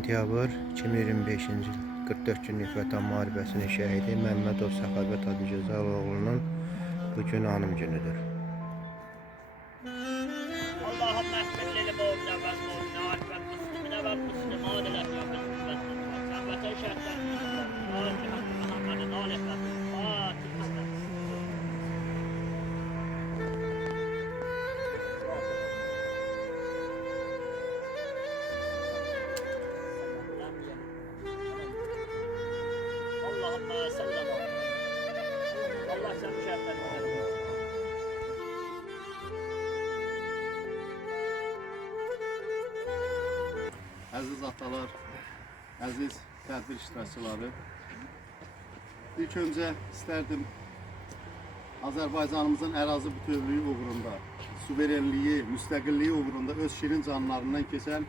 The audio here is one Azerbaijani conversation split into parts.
sentyabr 2025-ci il 44 günlük Vətən müharibəsinin şəhidi Məmmədov Səxavət Adıgözəloğlunun bugün anım günüdür. اللهم اغفر للموتى والمؤمنات والمسلمين والمسلمات الأحياء والأموات وشهداء الفاتحة محمد آل فاتحة اللهم سلم الله سلم شهداء Əziz atalar, əziz tədbir iştirakçıları, ilk öncə istərdim Azərbaycanımızın ərazi bütövlüyü uğrunda, suverenliyi, müstəqilliyi uğrunda öz şirin canlarından keçən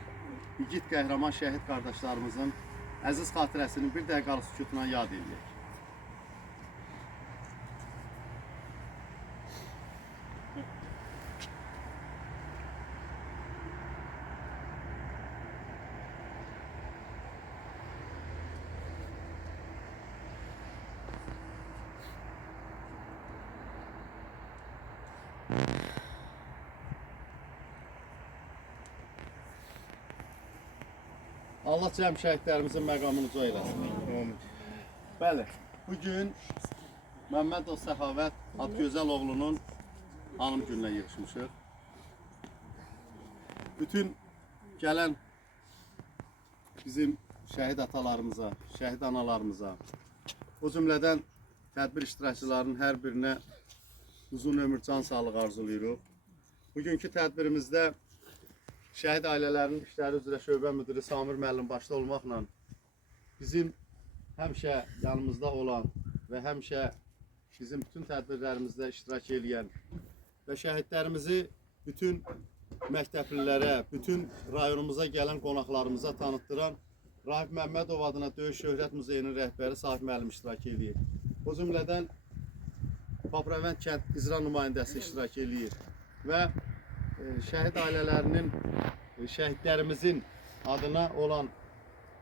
igid qəhrəman şəhid qardaşlarımızın əziz xatirəsini bir dəqiqəlik sükutuna yad edək. Allah cəm şəhidlərimizin məqamını uca eləsin. Bəli, bugün Məmmədov Səxavət Adıgözəloğlunun anım gününə yığışmışıq. Bütün gələn bizim şəhid atalarımıza, şəhid analarımıza, o cümlədən tədbir iştirakçılarının hər birinə uzun ömür, can sağlığı arzulayırıq. Bugünkü tədbirimizdə şəhid ailələrinin işləri üzrə şöbə müdiri Samir müəllim başda olmaqla bizim həmişə yanımızda olan və həmişə bizim bütün tədbirlərimizdə iştirak edən və şəhidlərimizi bütün məktəblilərə, bütün rayonumuza gələn qonaqlarımıza tanıtdıran Rahib Məmmədov adına Döyüş Şöhrət Muzeyinin rəhbəri Sahib müəllim iştirak edir. O cümlədən Papravənd kənd icra nümayəndəsi iştirak edir və şəhid ailələrinin, şəhidlərimizin adına olan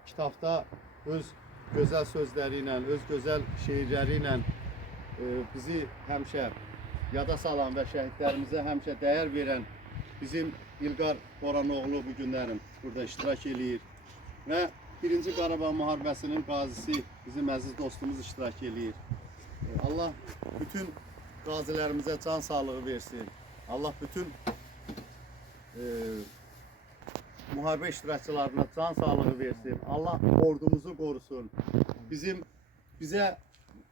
kitabda öz gözəl sözləri ilə, öz gözəl şeirləri ilə bizi həmişə yada salan və şəhidlərimizə həmişə dəyər verən bizim İlqar Boranoğlu bu günlərim burada iştirak edir və 1-ci Qarabağ müharibəsinin qazisi bizim əziz dostumuz iştirak edir. Allah bütün qazilərimizə can sağlığı versin. Allah bütün müharibə iştirakçılarına can sağlığı versin. Allah ordumuzu qorusun. Bizə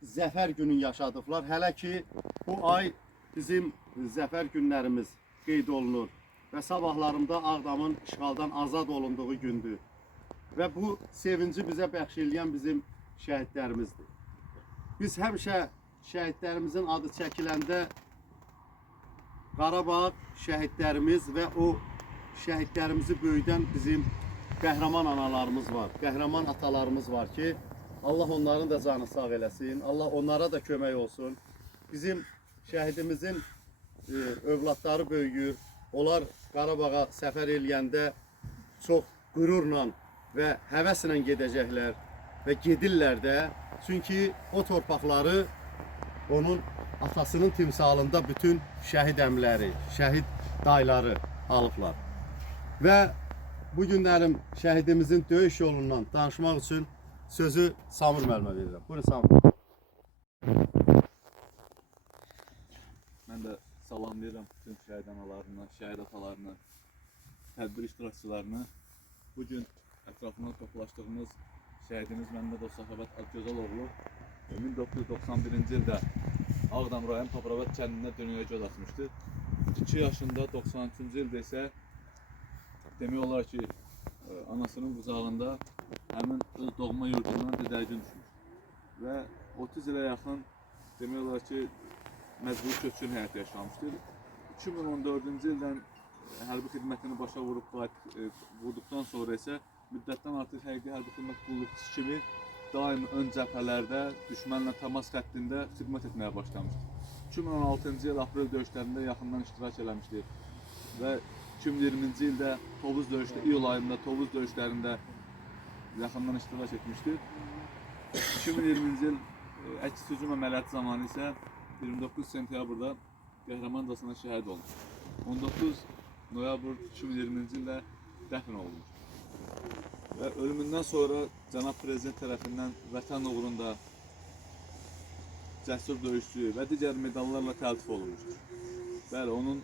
zəfər günün yaşadıqlar. Hələ ki bu ay bizim zəfər günlərimiz qeyd olunur və sabahlarında Ağdamın işğaldan azad olunduğu gündür. Və bu sevinci bizə bəxş edən bizim şəhidlərimizdir. Biz həmişə şəhidlərimizin adı çəkiləndə Qarabağ şəhidlərimiz və o şəhidlərimizi böyüdən bizim qəhrəman analarımız var, qəhrəman atalarımız var ki, Allah onların da canı sağ eləsin, Allah onlara da kömək olsun. Bizim şəhidimizin övladları böyüyür, onlar Qarabağa səfər eləyəndə çox qürurla və həvəslə gedəcəklər və gedirlər də. Çünki o torpaqları onun atasının timsalında bütün şəhid əmləri, şəhid dayıları alıblar. Və bu günlərim şəhidimizin döyüş yolundan danışmaq üçün sözü Samir müəllimə verirəm. Buyurun Samir. Mən də salam verirəm bütün şəhid analarına, şəhid atalarına, tədbir iştirakçılarına. Bugün ətrafına toplaşdığımız şəhidimiz Məmmədov Səxavət Adıgözəloğlu 1991-ci ildə Ağdam rayon Papravət kəndində dünyaya göz açmışdı. 2 yaşında 93-cü ildə isə demək olar ki, anasının qucağında həmin öz doğma yurdundan didərgin düşmüş. Və 30 ilə yaxın demək olar ki, məcburi köçkün həyatı yaşamışdır. 2014-cü ildən hərbi xidmətini başa vurduqdan sonra isə müddətdən artıq həqiqi hərbi xidmət qulluqçusu kimi daim ön cəbhələrdə düşmənlə təmas xəttində xidmət etməyə başlamışdır. 2016-cı il aprel döyüşlərində yaxından iştirak eləmişdir və 2020-ci ildə Tovuz döyüşdə, iyul ayında Tovuz döyüşlərində yaxından iştirak etmişdi. 2020-ci il əks hücum əməliyyatı zamanı isə 29 sentyabrda Qəhrəmandasına şəhid olmuş. 19 noyabr 2020-ci ildə dəfn olmuş. Və ölümündən sonra Cənab Prezident tərəfindən Vətən uğrunda cəsur döyüşçü və digər medallarla təltif olunmuşdur. Bəli, onun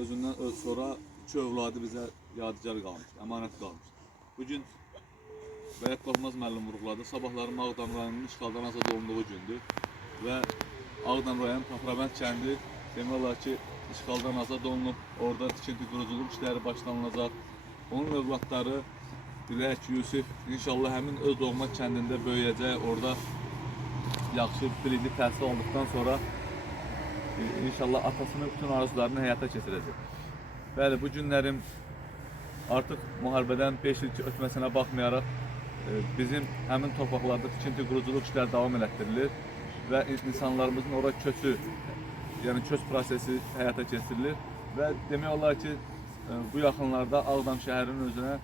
özündən sonra 2 övladı bizə yadigar qalmışdır, əmanət qalmışdır. Bugün Bəyət Qorxmaz müəllim vurğuladı, sabahları Ağdam rayonunun işğaldan azad olunduğu gündür və Ağdam rayonu Papravənd kəndi demək olar ki, işğaldan azad olunub, orada tikinti quruculuq işləri başlanılacaq. Onun övladları Dilək, Yusif inşallah həmin öz doğma kəndində böyüyəcək, orada yaxşı bilikli təhsil aldıqdan sonra inşallah atasının bütün arzularını həyata keçirəcək. Bəli, bu günlərim artıq müharibədən 5 il ötməsinə baxmayaraq bizim həmin torpaqlarda tikinti quruculuq işləri davam elətdirilir və insanlarımızın ora köçü, yəni köç prosesi həyata keçirilir və demək olar ki, bu yaxınlarda Ağdam şəhərinin özünə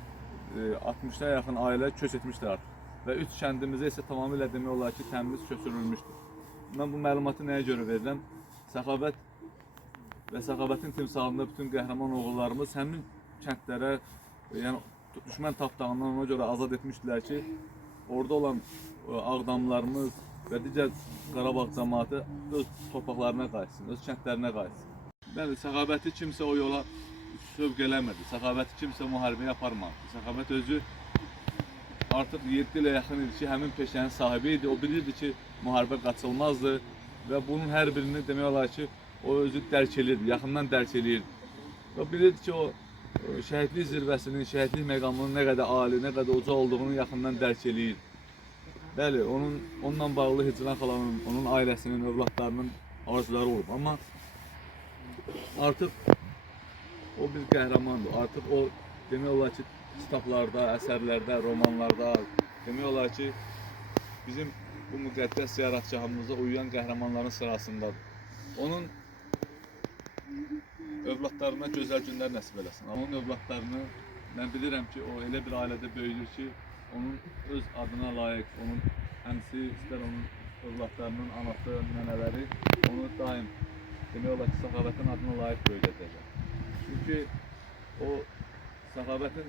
60'a yaxın ailə köç etmişdir artıq və 3 kəndimizə isə tamamilə demək olar ki, təmiz köçürülmüşdür. Mən bu məlumatı nəyə görə verirəm? Səxavət və Səxavətin timsalında bütün qəhrəman oğullarımız həmin kəndlərə, yəni düşmən tapdağından ona görə azad etmişdilər ki, orada olan Ağdamlarımız və digər Qarabağ cəmaatı öz torpaqlarına qayıtsın, öz kəndlərinə qayıtsın. Bəli, Səxavəti kimsə o yola sövq eləmədi, Səxavəti kimsə müharibəyə aparmadı. Səxavət özü artıq 7 ilə yaxın idi ki, həmin peşənin sahibi idi. O bilirdi ki, müharibə qaçılmazdı və bunun hər birini demək olar ki, o özü dərk edirdi, yaxından dərk edirdi. O bilirdi ki, o şəhidlik zirvəsinin, şəhidlik məqamının nə qədər ali, nə qədər uca olduğunu yaxından dərk edirdi. Bəli, onunla bağlı Hicran xalanın, onun ailəsinin, övladlarının arzuları olub. Amma artıq o bir qəhrəmandır. Artıq o demək olar ki, kitablarda, əsərlərdə, romanlarda demək olar ki, bizim bu müqəddəs ziyarətgahımıza uyuyan qəhrəmanların sırasındadır. Onun övladlarına gözəl günlər nəsib eləsin. Onun övladlarını mən bilirəm ki, o elə bir ailədə böyüyür ki, onun öz adına layiq, onun əmsi, istər onun övladlarının anası, nənələri onu daim demək olar ki, Səxavətin adına layiq böyüdəcəklər. Çünki o Səxavətin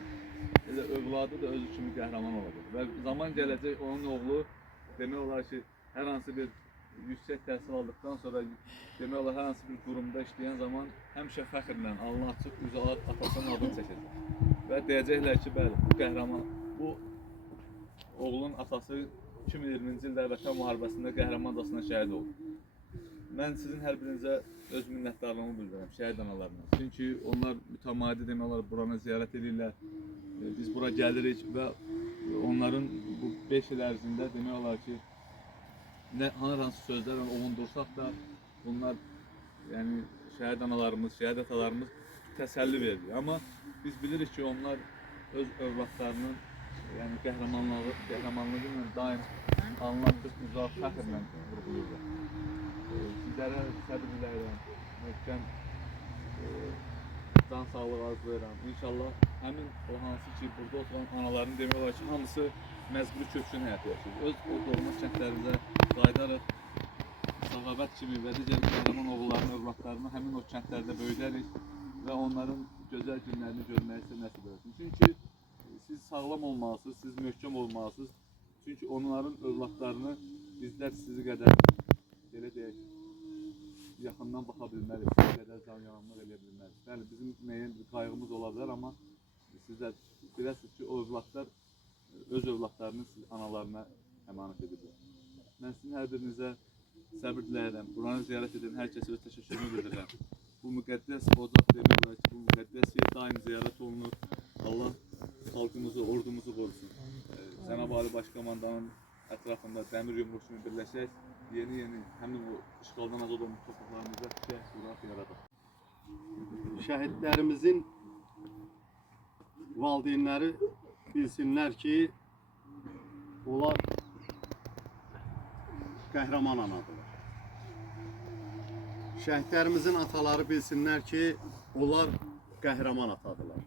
övladı da özü kimi qəhrəman olacaq və zaman gələcək onun oğlu demək olar ki, hər hansı bir yüksək təhsil aldıqdan sonra demək olar hər hansı bir qurumda işləyən zaman həmişə fəxrlə, alnı açıq, üzü ağ atasının adını çəkəcək və deyəcəklər ki, bəli, bu qəhrəman, bu oğlun atası 2020-ci ildə Vətən müharibəsində qəhrəmandasına şəhid oldu. Mən sizin hər birinizə öz minnətdarlığımı bildirirəm şəhid analarına. Çünki onlar mütəmadi demək olar buranı ziyarət edirlər. Biz bura gəlirik və onların bu 5 il ərzində demək olar ki, hansı sözlərlə ovundursaq da bunlar yəni şəhid analarımız, şəhid atalarımız təsəlli verir. Amma biz bilirik ki, onlar öz övladlarının yəni qəhrəmanlığı ilə daim anlatdıq, uzaq fəxrlə vurğulurlar. Sizlərə səbir diləyirəm, möhkəm can sağlığı arzulayıram. İnşallah həmin o hansı ki, burada oturan anaların demək olar ki, hamısı məcburi köçkün həyat yaşayır. Öz doğma kəndlərimizə qayıdaraq Səxavət kimi və digər qəhrəman oğulların övladlarını həmin o kəndlərdə böyüdərik və onların gözəl günlərini görməyi sizə nəsib etsin. Çünki siz sağlam olmalısınız, siz möhkəm olmalısınız. Çünki onların övladlarını bizlər sizi qədər belə deyək, yaxından baxa bilmərik, sizi qədər can yanımlıq eləyə bilmərik. Bəli, bizim müəyyən bir qayğımız ola bilər, amma sizlər biləsiniz ki, o övladlar öz övladlarını siz analarına əmanət edirlər. Mən sizin hər birinizə səbir diləyirəm, buranı ziyarət edən hər kəsə öz təşəkkürümü bildirirəm. Bu müqəddəs ocaq demirlər ki, bu müqəddəs yer daim ziyarət olunur. Allah xalqımızı, ordumuzu qorusun. Cənab Ali Başkomandanın ətrafında dəmir yumruq kimi birləşək, yeni həmin o işğaldan azad olmuş torpaqlarımızda şəhər surət yaradaq. Şəhidlərimizin valideynləri bilsinlər ki, onlar qəhrəman anadılar. Şəhidlərimizin ataları bilsinlər ki, onlar qəhrəman atadılar.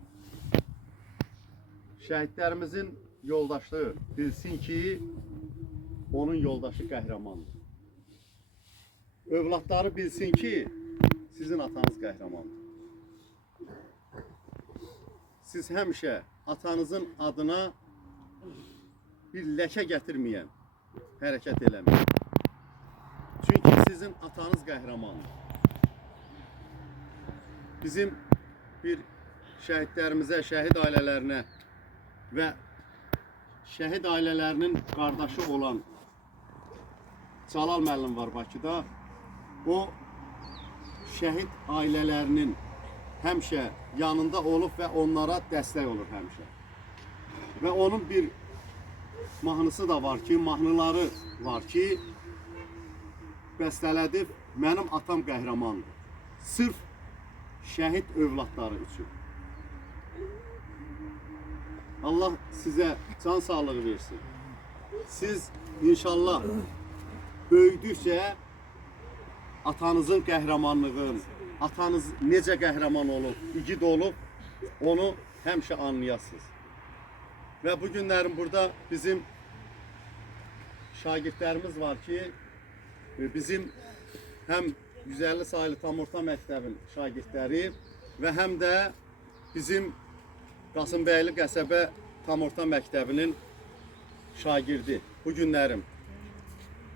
Şəhidlərimizin yoldaşı bilsin ki onun yoldaşı qəhrəmandır. Övladları bilsin ki sizin atanız qəhrəmandır. Siz həmişə atanızın adına bir ləkə gətirməyən hərəkət eləməyin. Çünki sizin atanız qəhrəmandır. Bizim bir şəhidlərimizə, şəhid ailələrinə və şəhid ailələrinin qardaşı olan Cəlal müəllim var Bakıda. O şəhid ailələrinin həmişə yanında olub və onlara dəstək olur həmişə. Və onun bir mahnısı da var ki, mahnıları var ki, bəstələdib mənim atam qəhrəmandır. Sırf şəhid övladları üçün. Allah sizə can sağlığı versin. Siz inşallah böyüdükcə atanızın qəhrəmanlığını, atanız necə qəhrəman olub, igid olub, onu həmişə anlayasınız. Və bu günlərin burada bizim şagirdlərimiz var ki, bizim həm 150 sayılı tam orta məktəbin şagirdləri və həm də bizim Qasımbəyli qəsəbə tam orta məktəbinin şagirdi bu günlərim.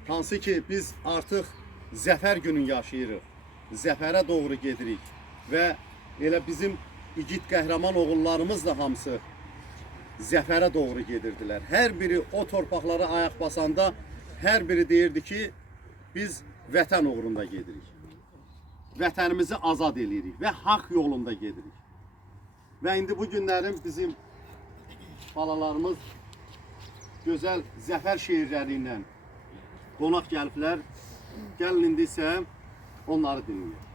Hansı ki biz artıq zəfər günün yaşayırıq, zəfərə doğru gedirik və elə bizim igid qəhrəman oğullarımız da hamısı zəfərə doğru gedirdilər. Hər biri o torpaqlara ayaq basanda hər biri deyirdi ki biz vətən uğrunda gedirik. Vətənimizi azad edirik və haqq yolunda gedirik. Və indi bu günlərin bizim balalarımız gözəl zəfər şeirləri ilə qonaq gəliblər. Gəlin indi isə onları dinləyək.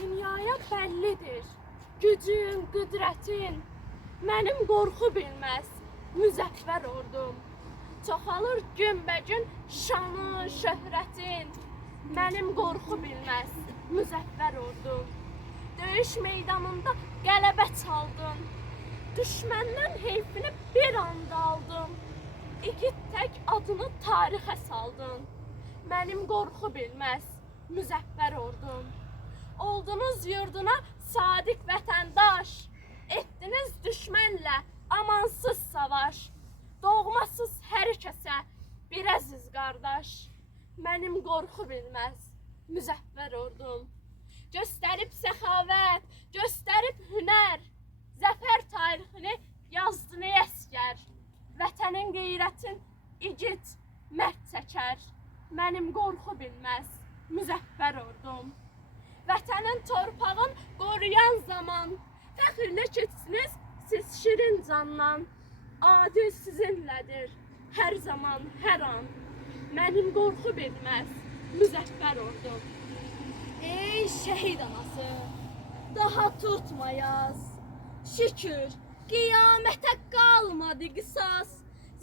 Dünyaya bəllidir, gücün, qüdrətin, mənim qorxu bilməz, müzəffər ordum. Çoxalır günbəgün şanın, şöhrətin, mənim qorxu bilməz, müzəffər ordum. Döyüş meydanında qələbə çaldın, düşməndən heyfini bir anda aldın. İgid tək adını tarixə saldın, mənim qorxu bilməz, müzəffər ordum. Oldunuz yurduna sadiq vətəndaş, etdiniz düşmənlə amansız savaş. Doğmasız hər kəsə bir əziz qardaş, mənim qorxu bilməz, müzəffər ordum. Göstərib səxavət, göstərib hünər, zəfər tarixini yazdı ne əskər. Vətənin qeyrətin igid, mərd çəkər, mənim qorxu bilməz, müzəffər ordum. Vətənin torpağın qoruyan zaman, fəxirlə keçsiniz siz şirin candan. Adil sizinlədir, hər zaman, hər an, mənim qorxu bilməz, müzəffər ordum. Ey şəhid anası, daha tutmayaz. Şükür, qiyamətə qalmadı qisas.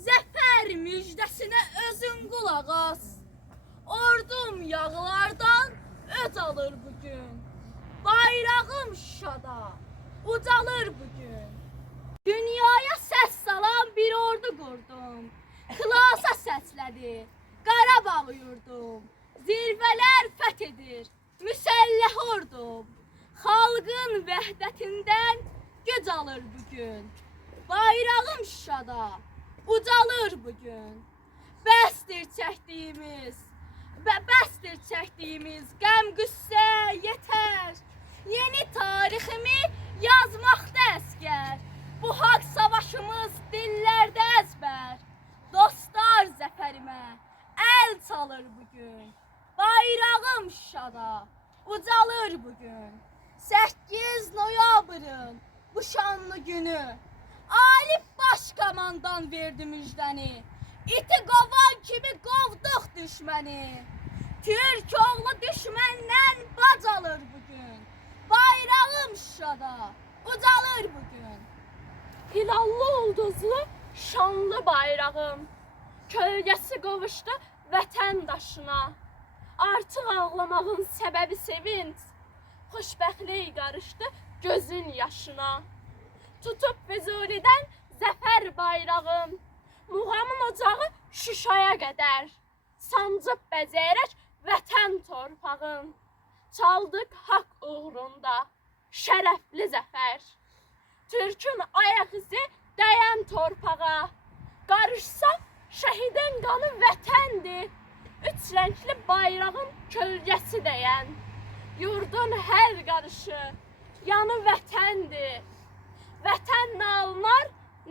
Zəfər müjdəsinə özün qulaq as. Ordum yağlardan öc alır bugün. Bayrağım Şuşada ucalır bugün. Dünyaya səs salan bir ordu qurdum. Xilasa səslədi, Qarabağ yurdum. Zirvələr fəth edir, müsəlləh ordum. Xalqın vəhdətindən güc alır bugün. Bayrağım Şuşada ucalır bugün. Bəsdir çəkdiyimiz qəm qüssə yetər. Yeni tariximi yazmaqda əskər. Bu haqq savaşımız dillərdə əzbər. Dostlar zəfərimə əl çalır bugün. Bayrağım Şuşada ucalır bugün. 8 noyabrın bu şanlı günü Ali baş komandan verdi müjdəni. İti qovan kimi qovduq düşməni. Türk oğlu düşməndən bac alır bugün. Bayrağım Şuşada ucalır bugün. Hilallı ulduzlu, şanlı bayrağım, kölgəsi qovuşdu vətəndaşına. Artıq ağlamağın səbəbi sevinç, xoşbəxtlik qarışdı gözün yaşına. Tutub Füzulidən zəfər bayrağım. Muğamın ocağı Şuşaya qədər. Sancıb bəzəyərək vətən torpağım. Çaldıq haqq uğrunda şərəfli zəfər. Türkün ayaq izi dəyən torpağa. Qarışsa şəhidin qanı vətəndir. Üç rəngli bayrağın kölgəsi dəyən. Yurdun hər qarışı yanı vətəndir. Vətən nə alınar,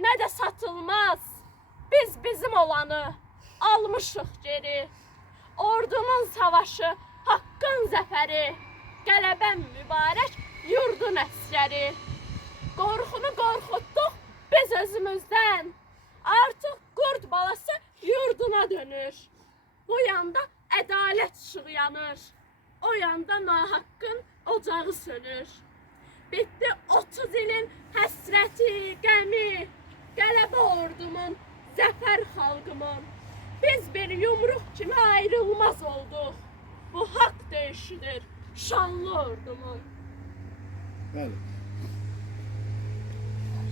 nə də satılmaz. Biz bizim olanı almışıq geri. Ordunun savaşı, haqqın zəfəri. Qələbən mübarək yurdun əsgəri. Qorxunu qorxutduq biz özümüzdən. Artıq qurd balası yurduna dönür. Bu yanda ədalət işığı yanır. O yanda nahaqqın ocağı sönür. Bitti 30 ilin həsrəti, qəmi. Qələbə ordumun, zəfər xalqımın. Biz bir yumruq kimi ayrılmaz olduq. Bu haqq döyüşüdür şanlı ordumun. Bəli.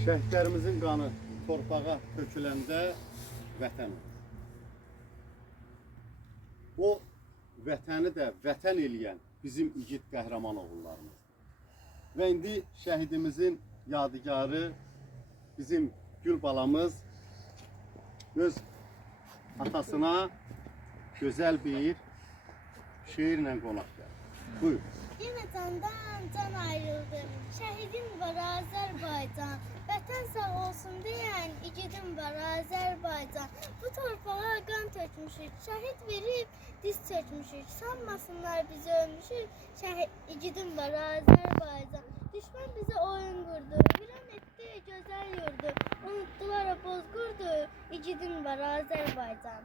Şəhidlərimizin qanı torpağa töküləndə vətən olur. O vətəni də vətən eləyən bizim igid qəhrəman oğullarımızdır. Və indi şəhidimizin yadigarı bizim Gül balamız öz atasına gözəl bir şeirlə qonaq gəlir. Buyur. Yine candan can ayrıldım. Şehidim var Azerbaycan. Vətən sağ olsun diyen igidim var Azerbaycan. Bu torpağa qan tökmüşük. Şəhid verib diz çökmüşük. Sanmasınlar bizi ölmüşük. İgidim var Azerbaycan. Düşman bize oyun kurdu. Viran etti güzel yurdu. Unuttular o bozgurdu. İgidim var Azerbaycan.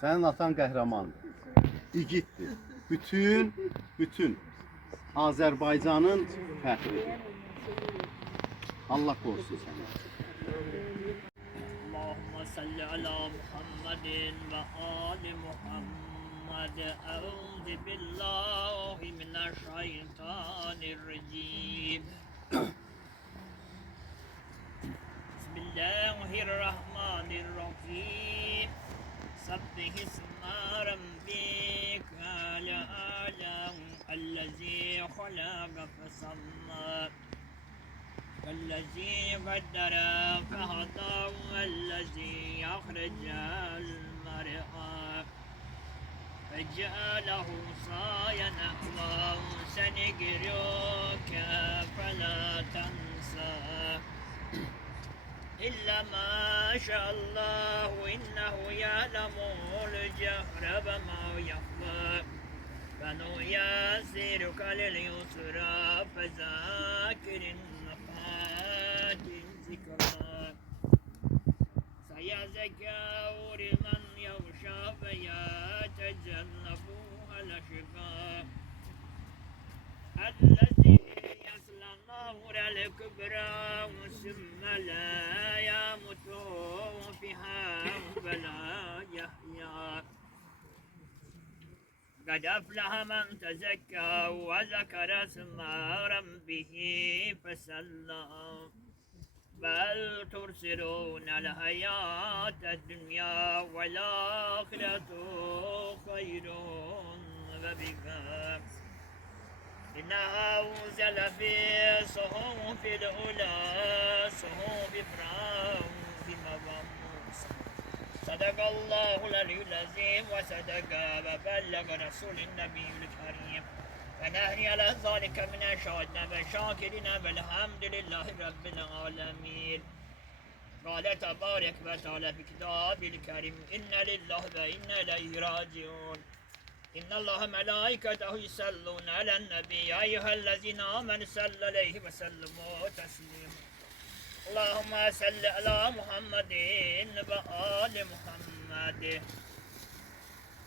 Sənin atan qəhrəmandır. İgiddir. Bütün Azərbaycanın fəxridir. Allah qorusun səni. Allahümme salli ala Muhammedin ve ali Muhammed. Euzu billahi mineşşeytanirracim. Bismillahirrahmanirrahim. Sabbih isma rabbika al-a'la allazi khalaqa fasawwa والذي قدر فهدى والذي أخرج المرعى فجعله صايا نحوا سنقرئك فلا تنسى إلا ما شاء الله إنه يعلم الجهر وما يخفى فنيسرك لليسرى فذاكر ذكرى سيذكر من يخشى فيتجنبها الأشقى الذي يصلى النار الكبرى ثم لا يموت فيها ولا يحيا قد أفلح من تزكى وذكر اسم ربه فصلى بل ترسلون الحياة الدنيا والآخرة خير وأبقى إنها أنزل في صحف الأولى صحف إبراهيم وموسى صدق الله العلي العظيم وصدق وبلغ رسول النبي الكريم ونحن على ذلك من الشهداء والشاكرين والحمد لله رب العالمين. قال تبارك وتعالى في كتابه الكريم إن لله وإنا إليه راجعون. إن الله ملائكته يصلون على النبي يا أيها الذين آمنوا صلوا عليه وسلموا تسليما. اللهم صل على محمد وآل محمد.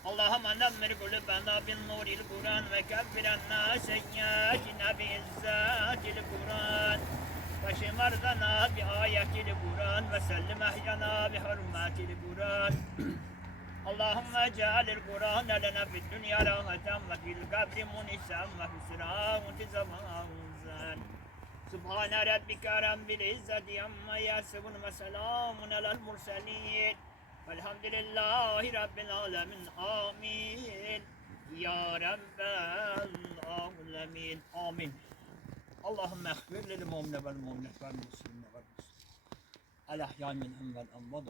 اللهم نمر قلوبنا بالنور القرآن وكفر عنا سيئاتنا بعزات القرآن واشف مرضنا بآيات القرآن وسلم أحيانا بحرمات القرآن. اللهم اجعل القرآن لنا في الدنيا رحمة وفي القبر منيسا وحسرا وانتظاما Subhane rabbike rabbil izzati amma yasifun ve selamun alel murselin. Velhamdülillahi rabbil alemin. Amin. Ya Rabbel alemin. Amin. Allahümme ehfir lil mu'mine vel mu'minet vel muslimine vel muslimin. El ahya minhum vel amvad.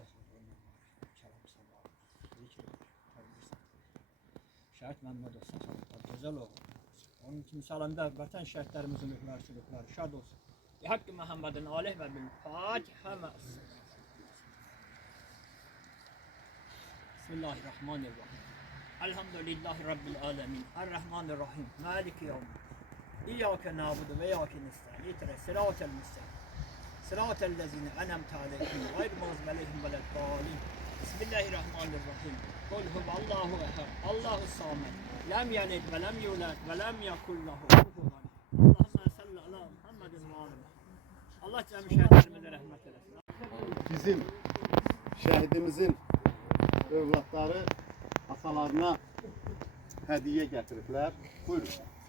Şəhid Məhəmməd olsun, gözəl oğul. Onun için salamda vətən şəhidlərimizin ruhları, sülükləri şad olsun. Bi haqqı Məhəmmədin aleyh və bil Fatihə məs. Bismillahirrahmanirrahim. Elhamdülillahi Rabbil alemin. Errahmanirrahim. Maliki yevmiddin. İyyâke na'budu ve iyyâke nestaîn. İhdina sıratal müstakîm. Sıratal lezîne en'amte aleyhim gayril mağdûbi aleyhim veleddâlîn. Bismillahirrahmanirrahim. Kul huvallahu ehad. Allahu samed. Lem yelid ve lem yulad ve lem yekul lehu kufuven ahad. Allahümme salli ala Muhammedin ve aleyhi. Allah cəmi şəhidlərimizə rəhmət eləsin. Bizim şəhidimizin övladları atalarına hədiyyə gətiriblər. Buyurun.